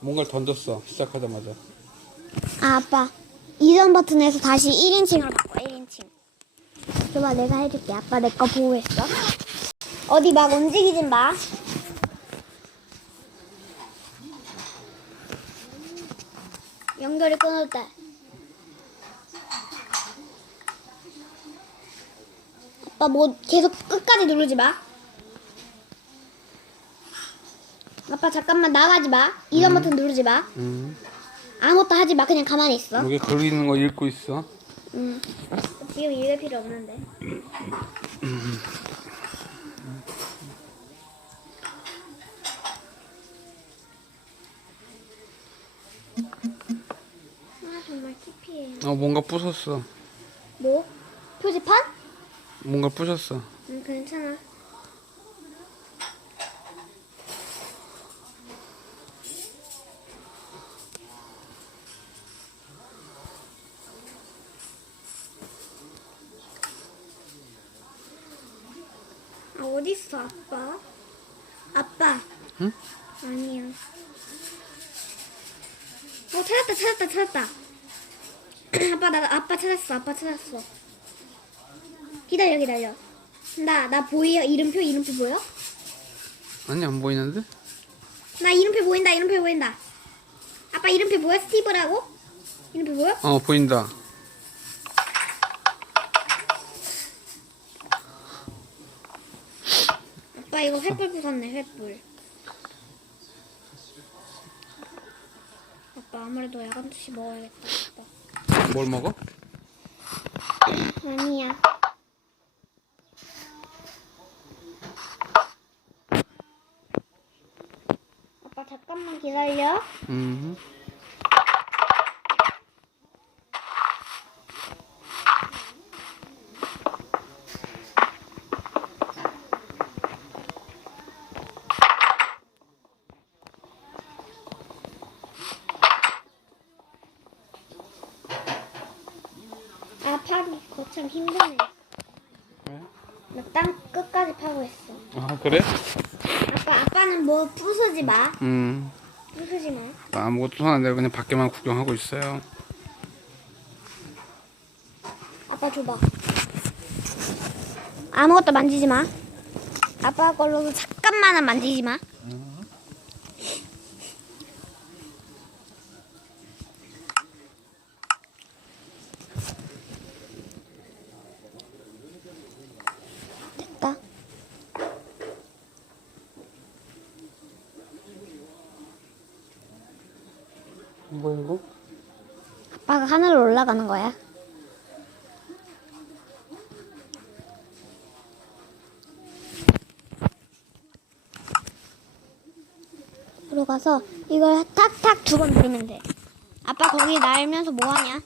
뭔가를 던졌어 시작하자마자 아, 아빠. 이전 버튼에서 다시 1인칭으로 바꿔, 1인칭. 줘봐, 내가 해줄게. 아빠 내 거 보고 있어. 어디 막 움직이진 마. 연결이 끊었다. 아빠 뭐 계속 끝까지 누르지 마. 아빠 잠깐만 나가지 마. 이전 버튼 누르지 마. 음. 아무것도 하지 마. 그냥 가만히 있어. 여기 그리는 거 읽고 있어 응. 지금 읽을 필요 없는데. 아 정말 TP해. 어 뭔가 부쉈어 뭐? 표지판? 뭔가 부셨어 응 괜찮아. 아 어딨어 아빠? 아빠. 응? 아니야. 어 찾았다 찾았다 찾았다. 아빠 나 아빠 찾았어 아빠 찾았어. 기다려 기다려. 나 나 보여 이름표 이름표 보여? 아니 안 보이는데? 나 이름표 보인다 이름표 보인다. 아빠 이름표 뭐야 스티브라고? 이름표 보여? 어 보인다 아빠 이거 횃불 부쉈네 횃불. 아빠 아무래도 야간 투시 먹어야겠다. 아빠. 뭘 먹어? 아니야. 아빠 잠깐만 기다려. 음. 아 파기 거참 힘드네. 왜? 나 땅 끝까지 파고 있어. 아 그래? 아빠 아빠는 뭐 부수지 마. 음. 부수지 마. 나 아무것도 손 안 대고 그냥 밖에만 구경하고 있어요 아빠 줘봐. 아무것도 만지지 마. 아빠 걸로도 잠깐만은 만지지 마. 뭐야 이거? 아빠가 하늘로 올라가는 거야. 들어가서 이걸 탁탁 두번 누르면 돼. 아빠 거기 날면서 뭐 하냐?